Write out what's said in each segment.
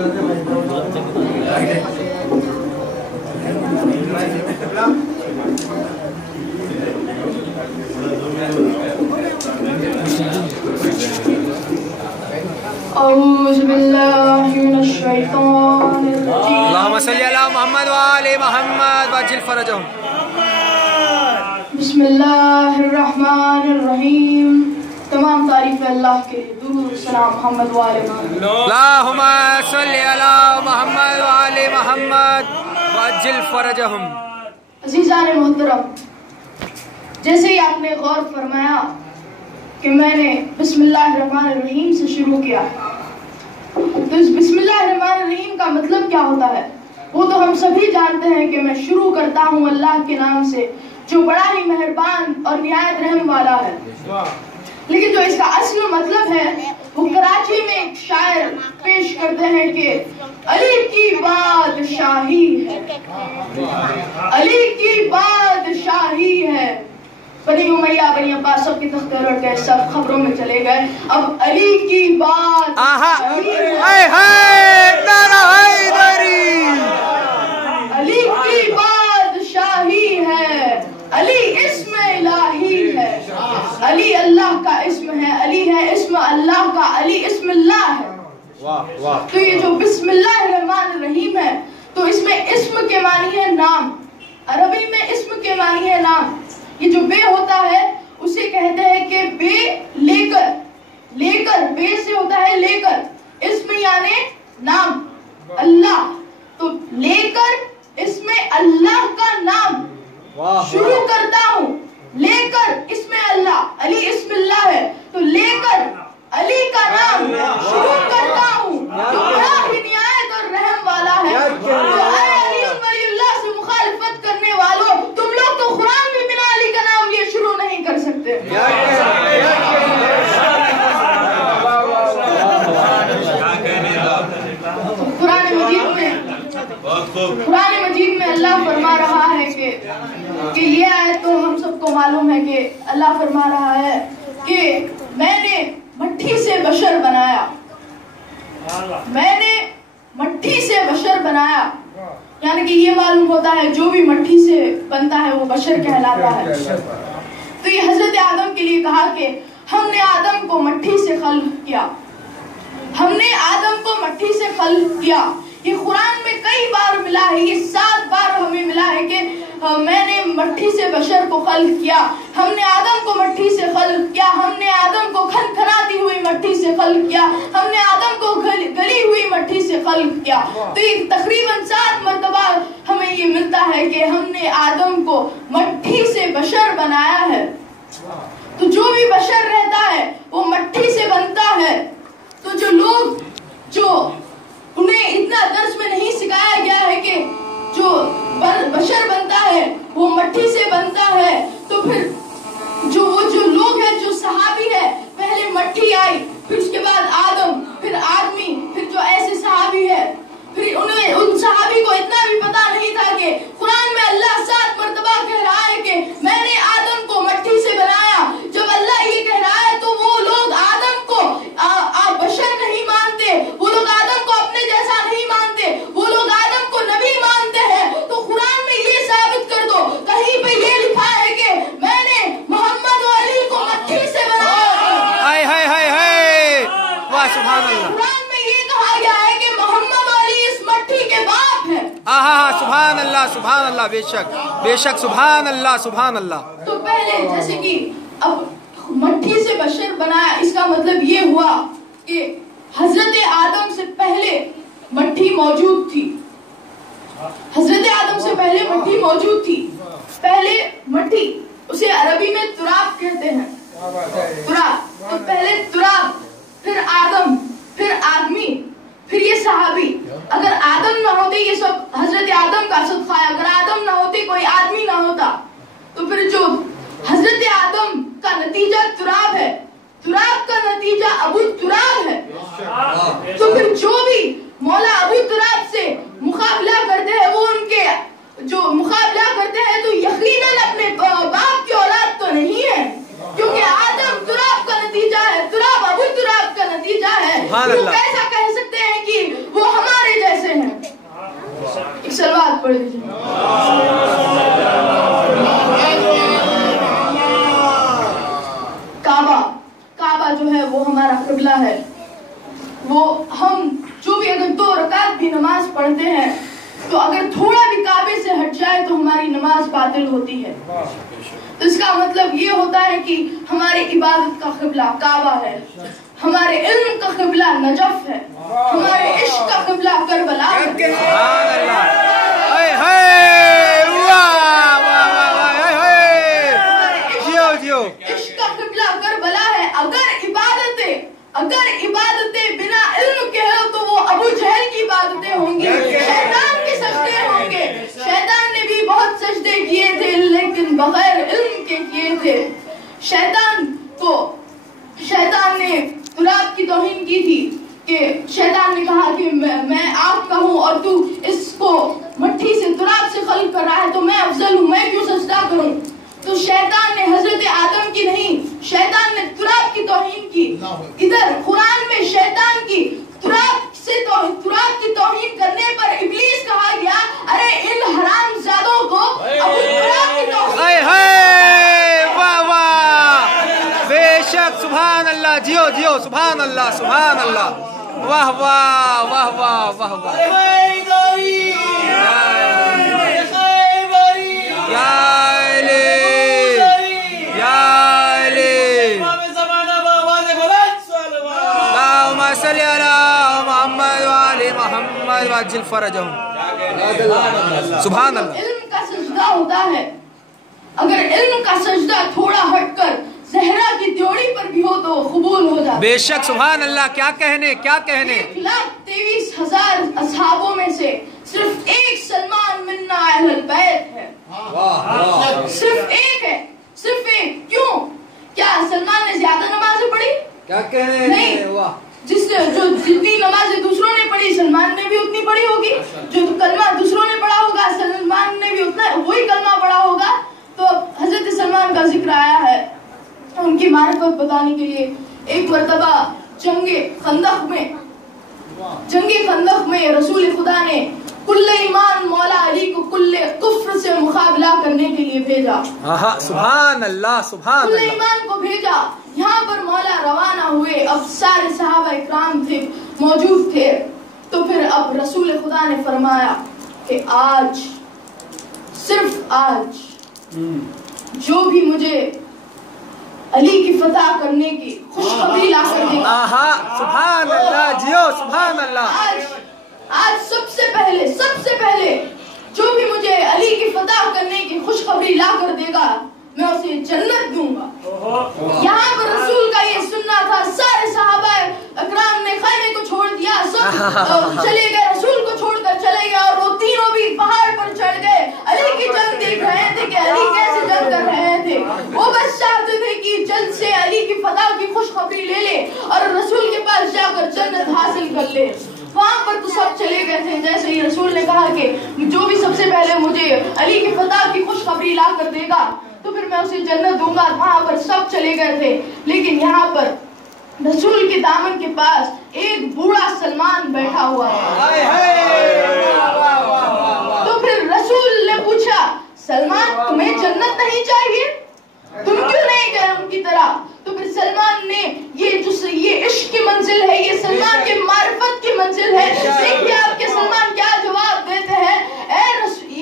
अल्लाहुम्मा सल्ली अला मुहम्मद व आले मुहम्मद वअज्जिल फरजहुम। बिस्मिल्लाहिर्रहमानिर्रहीम। तमाम तारीफ़ अल्लाह के, दुरूद सलाम मोहम्मद व आले मोहम्मद। अल्लाहुम्मा सल्ली अला मुहम्मद व आले मुहम्मद वअज्जिल फरजहुम। अज़ीज़ान मोहतरम, जैसे ही आपने गौर फरमाया कि मैंने बिस्मिल्लाहिर्रहमानिर्रहीम से शुरू किया, तो इस बिस्मिल्लाहिर्रहमानिर्रहीम का मतलब क्या होता है वो तो हम सभी जानते हैं कि मैं शुरू करता हूँ अल्लाह के नाम से जो बड़ा ही मेहरबान और निहायत रहम वाला है। लेकिन जो इसका असल मतलब है वो कराची में एक शायर पेश करते हैं कि अली की बादशाही है, अली की बादशाही है। बनी उमैया बनी अब्बास सब के तख्ते उलट गए, सब खबरों में चले गए। अब अली की बात अली की बादशाही है, अली इस्म इलाही है, अली अल्लाह का इस्म है, अली है इस्म अल्लाह का, अली इस्म अल्लाह है। वाह वाह। तो ये जो बिस्मिल्लाहिर्रहमानिर्रहीम है तो इसमें इस्म के मानी है नाम, अरबी में इस्म के मानी है नाम। ये जो बे होता है उसे कहते हैं कि बे लेकर, लेकर बे से होता है लेकर, इस्म यानी नाम अल्लाह, तो लेकर इसमें अल्लाह का नाम शुरू करता हूँ, लेकर इसमें अल्लाह, अली इस्म अल्लाह है तो लेकर अली का नाम शुरू करता हूँ जो बड़ा ही निहायत और रहम वाला है। तो अली वलीउल्लाह से मुखालिफत करने वालों, तुम लोग तो कुरान में बिना अली का नाम लिए शुरू नहीं कर सकते। कुरान मजीद में अल्लाह फरमा रहा है कि ये आयत तो हम सबको मालूम है कि अल्लाह फरमा रहा है कि मैंने मट्टी से बशर बनाया, मैंने मट्टी से बशर बनाया, यानी कि ये मालूम होता है जो भी मट्टी से बनता है वो बशर कहलाता है। तो ये हजरत आदम के लिए कहा कि हमने आदम को मट्टी से खल्क किया, हमने आदम को मट्टी से खल्क किया। ये कुरान में कई बार मिला है, ये 7 बार हमें मिला है कि मैंने मट्टी से बशर को खल्क किया, हमने आदम को मट्टी से खल्क किया, हमने आदम को खनखनाती हुई मट्टी से खल्क किया, हमने आदम को गली हुई मट्टी से खल्क किया। तो ये तकरीबन 7 मरतबा हमें ये मिलता है कि हमने आदम को मट्टी से बशर बनाया है। तो जो भी बशर रहता है वो मट्टी से बनता है। तो जो लोग जो उन्हें इतना दर्स में नहीं सिखाया गया है कि जो बशर बनता है वो मट्टी से बनता है, तो फिर जो लोग हैं, जो सहाबी है, पहले मट्टी आई, फिर उसके बाद आदम, फिर आदमी, फिर जो ऐसे सहाबी है, फिर उन्हें उन सहाबी को इतना भी पता नहीं था कि कुरान में अल्लाह 7 मरतबा कह रहा है कि मैंने आदम को मट्टी से बनाया। जब अल्लाह ये कह रहा है तो वो लोग आदम को आप बशर नहीं मानते, वो लोग आदम को अपने जैसा नहीं मानते, वो लोग आदम को नबी मानते हैं। तो कुरान में ये साबित कर दो, कहीं पे ये लिखा है कि मैंने मोहम्मद और अली को मट्टी से बनाया। हाय हाय हाय हाय, वाह सुभान अल्लाह। कुरान में ये कहा गया है कि मोहम्मद और अली इस मट्टी के बाप है। सुभान अल्लाह सुभान अल्लाह, बेशक बेशक, सुभान अल्लाह सुभान अल्लाह। तो पहले जैसे कि अब मट्टी से बशर बनाया, इसका मतलब ये हुआ कि हजरत आदम से पहले मट्टी मौजूद थी, हजरत आदम से पहले मट्टी मौजूद थी। पहले मट्टी, उसे अरबी में तुराब कहते हैं, तुराब। तो पहले तुराब, फिर आदम, फिर आदमी, फिर ये सहाबी। अगर आदम ना होते, ये सब हजरत आदम का सदका है, अगर आदम ना होते कोई आदमी ना होता, तो फिर जो हजरत आदम का नतीजा तुराब है, तुराब का नतीजा अबू तुराब है। तो फिर जो भी मौला अबू तुराब से मुकाबला करते हैं वो उनके जो मुकाबला करते हैं तो यकीनन अपने बाप की औलाद तो नहीं है, क्योंकि आदम तुराब का नतीजा है, तुराब अबू तुराब का नतीजा है। तो कैसा कह सकते हैं कि वो हमारे सलावत पढ़ लीजिए। काबा जो है वो हमारा क़िबला है। वो हम जो भी अगर 2 रकात भी नमाज पढ़ते हैं तो अगर थोड़ा भी काबे से हट जाए तो हमारी नमाज बातिल होती है। तो इसका मतलब ये होता है कि हमारे इबादत का क़िबला काबा है, हमारे इल्म का क़िबला नजफ है, हमारे इश्क का क़िबला करबला है। इश्क का क़िबला करबला है। अगर इबादतें बिना इल्म के हो तो वो अबू जहल की इबादतें होंगी, शैतान के सजदे होंगे। शैतान ने भी बहुत सजदे किए थे लेकिन बगैर इल्म के किए थे। शैतान ने तुराब की तौहीन की थी कि शैतान ने कहा कि मैं आग का हूँ और तू इसको मट्टी से तुराब से खल्क कर रहा है तो मैं अफजल हूँ, मैं क्यों सजदा करूँ। तो शैतान ने हजरत आदम की नहीं, शैतान ने तुराब की तौहीन की। इधर कुरान में शैतान की तुराब की तौहीन करने पर इब्लीस कहा गया, अरे इन हरामजादों को अबू तुराब की तौहीन। वाह वाह, बेशक, सुभान अल्लाह, जियो जियो, सुभान अल्लाह, सुभान अल्लाह, वाह वाह वाह वाह वाह वाह। सुभान अल्लाह। इल्म का सजदा होता है। अगर इल्म का सजदा थोड़ा हटकर ज़हरा की त्योड़ी पर भी हो तो कबूल हो जाता है। बेशक, सुभान अल्लाह, क्या कहने, क्या कहने। 1,23,000 असहाबों में से सिर्फ एक सलमान मिन्ना अहल बैत है। सिर्फ एक है, सिर्फ एक। क्यों? क्या सलमान ने ज्यादा नमाजें पढ़ी? क्या कहने? नहीं, जितनी नमाजें दूसरों ने पढ़ी सलमान ने भी उतनी पढ़ी होगी। जो कलमा दूसरों ने पढ़ा होगा सलमान ने भी उतना वही कलमा पढ़ा होगा। तो हजरत सलमान का जिक्र आया है उनकी मारिफत बताने के लिए। एक मरतबा जंगे खंदक में रसूल खुदा ने कुल्ले ईमान मौला अली को कुल्ले कुफ्र से मुकाबला करने के लिए भेजा। सुभान अल्लाह, सुभान कुल्ले ईमान को भेजा। यहाँ पर मौला रवाना हुए। अब सारे सहाबा इकराम थे, मौजूद थे। तो फिर अब रसूल खुदा ने फरमाया कि आज, सिर्फ आज, जो भी मुझे अली की फतह करने की खुशखबरी ला कर देगा। सुभान अल्लाह, जियो, सुभान अल्लाह। आज सबसे पहले जो भी मुझे अली की फतह करने की खुशखबरी ला कर देगा मैं उसे जन्नत दूंगा। यहाँ पर रसूल का ये सुनना था। सारे सहाबा अकराम ने खैमे को छोड़ दिया, सब चले गए, रसूल को छोड़कर चले गए और वो तीनों भी पहाड़ पर चढ़ गए। अली की जंग देख रहे थे कि अली कैसे जंग कर रहे थे। वो बस चाहते थे कि जल्द से अली की फतह की खुशखबरी ले ले और रसूल के पास जाकर जन्नत हासिल कर ले। वहाँ पर तो सब चले गए थे। जैसे ही रसूल ने कहा कि जो भी सबसे पहले मुझे अली की फतह की खुशखबरी ला कर देगा तो फिर मैं उसे जन्नत दूंगा, वहाँ पर सब चले गए थे। लेकिन यहाँ पर रसूल के दामन के पास एक बूढ़ा सलमान बैठा हुआ है। तो फिर रसूल ने पूछा, सलमान तुम्हें जन्नत नहीं चाहिए? तुम क्यों नहीं गए उनकी तरह? तो फिर सलमान ने ये इश्क की मंजिल है, ये सलमान के मारिफत की मंजिल है। देखिए आपके सलमान क्या जवाब देते हैं,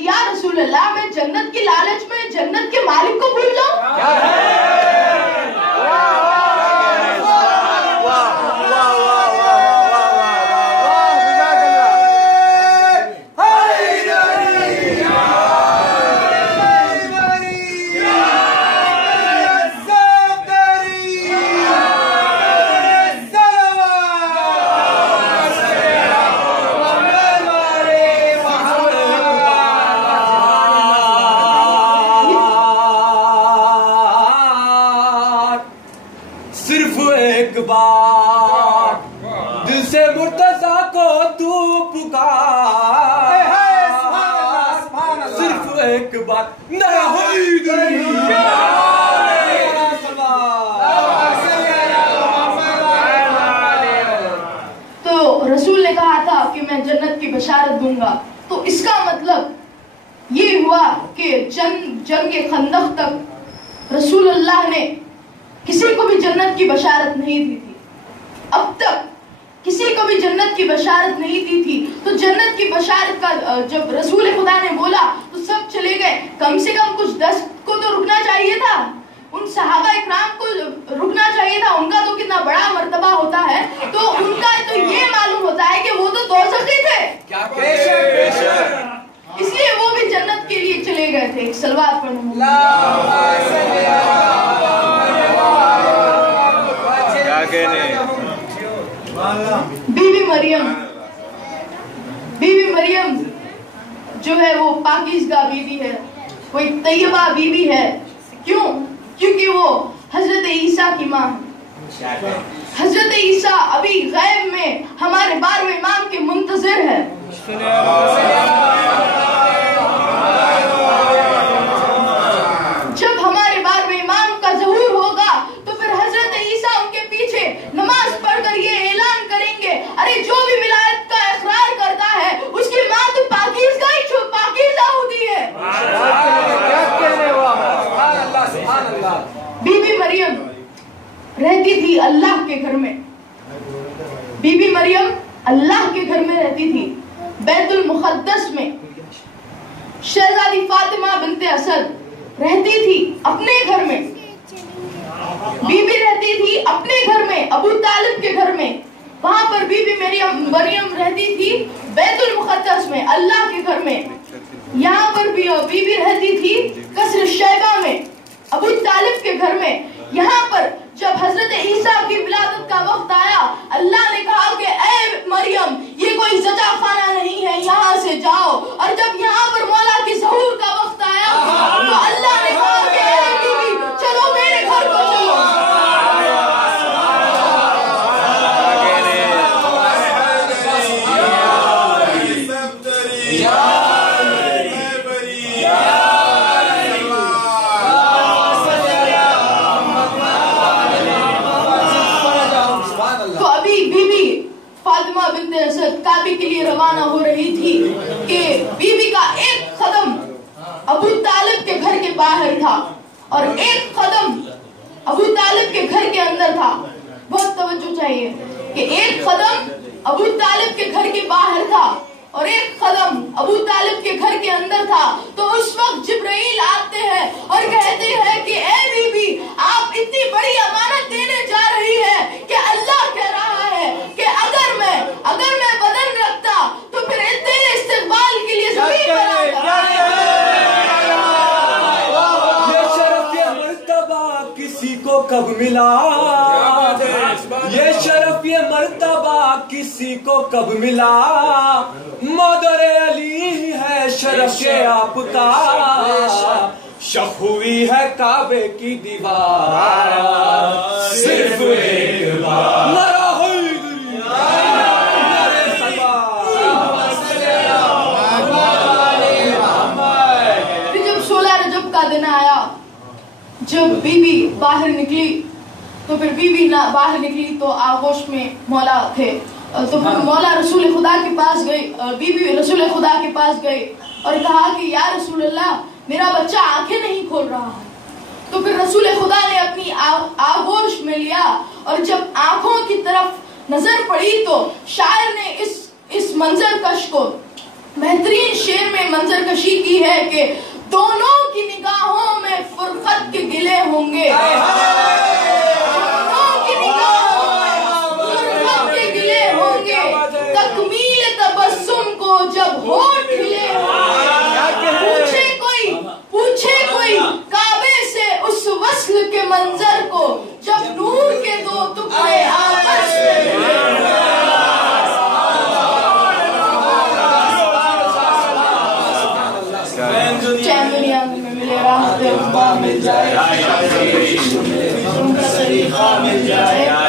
या रसूल अल्लाह, मैं जन्नत की लालच में जन्नत के मालिक को भूल जाऊं? दिल से मुर्तजा को तू पुकार, सिर्फ एक बार। तो रसूल ने कहा था कि मैं जन्नत की बशारत दूंगा। तो इसका मतलब ये हुआ कि जंग खंदक तक रसूलुल्लाह ने किसी को भी जन्नत की बशारत नहीं दी थी। अब तक किसी को भी जन्नत की बशारत नहीं दी थी। तो जन्नत की बशारत का जब रसूल खुदा ने बोला तो सब चले गए। कम से कम कुछ 10 को तो रुकना चाहिए था, उन सहाबा इकराम को रुकना चाहिए था। उनका तो कितना बड़ा मर्तबा होता है, तो उनका तो ये मालूम होता है कि वो तो दोज़खी थे, इसलिए वो भी जन्नत के लिए चले गए थे। सलवात पढ़ो। बीवी मरियम जो है वो पाकीज़गा बीवी है, वो एक तैयबा बीवी है। क्यों? क्योंकि वो हजरत ईसा की माँ है। हजरत ईसा अभी गैब में हमारे 12वें इमाम के मुंतज़िर है। जब हमारे 12वें इमाम का ज़हूर होगा तो फिर हजरत ईसा उनके पीछे नमाज पढ़कर ये ऐलान करेंगे, अरे जो भी विलायत का इकरार करता है उसकी माँ तो पाकीज़ा होती है। बीबी मरियम रहती थी अल्लाह के घर में। बीबी मरियम अल्लाह के घर में रहती थी, बैतुल मुक़द्दस में। शहज़ादी फातिमा बिन्ते असद रहती थी अपने घर में। बीबी रहती थी अपने घर में, अबू तालिब के घर में। वहां पर बीबी मरियम रहती थी बैतुल मुक़द्दस में, अल्लाह के घर में। यहाँ पर भी बीबी रहती थी कसर शैबा में, अबू तालिब के घर में। यहाँ पर जब हजरत ईसा की विलादत का वक्त आया, अल्लाह ने कहा कि ए मरियम, ये कोई सजा खाना नहीं है, यहाँ से जाओ। और जब यहाँ पर मौला की ज़हूर का वक्त आया तो अल्लाह ने कहा कि ए बीबी, चलो मेरे घर को चलो। काबे के लिए रवाना हो रही थी कि बीबी का एक कदम अबू तालिब के घर के बाहर था और एक कदम अबू तालिब के घर के अंदर था। बहुत तवज्जो चाहिए कि एक कदम अबू तालिब के घर के बाहर था और एक कदम अबू तालिब के घर के अंदर था। तो उस वक्त जिब्राइल आते हैं और कहते हैं कि ए बीबी, आप इतनी बड़ी अमानत देने जा रही है कि अल्लाह कह रहा है कि अगर मैं बदन रखता तो फिर तेरे इस्तेमाल के लिए ज़मीन बनाता। ये शरफ ये मर्तबा किसी को कब मिला? ये शरफ ये मर्तबा किसी को कब मिला? मदर अली है शरफ ये आपका, शक हुई है काबे की दीवार सिर्फ एक बार। फिर जब 16 रजब का दिन आया, जब बीबी बाहर निकली तो फिर बीबी ना बाहर निकली तो आगोश में मौला थे। तो फिर मौला रसूल खुदा के पास गई, बीबी रसूल खुदा के पास गई और कहा कि या रसूल अल्लाह, मेरा बच्चा आंखें नहीं खोल रहा है। तो फिर रसूल खुदा ने अपनी आगोश में लिया और जब आंखों की तरफ नजर पड़ी तो शायर ने इस मंजर कश को बेहतरीन शेर में मंजर कशी की है कि दोनों की निगाहों में फुरकत के गिले होंगे, दोनों की निगाहों में फुरकत के गिले होंगे, तकमील तबस्सुम को जब होठ खिले होंगे। पूछे कोई काबे से उस वस्ल के मंजर को, जब नूर के दो टुकड़े आपस में चैन दुनिया में मिले, राहत मिल जाए, उनका सरीखा मिल जाए।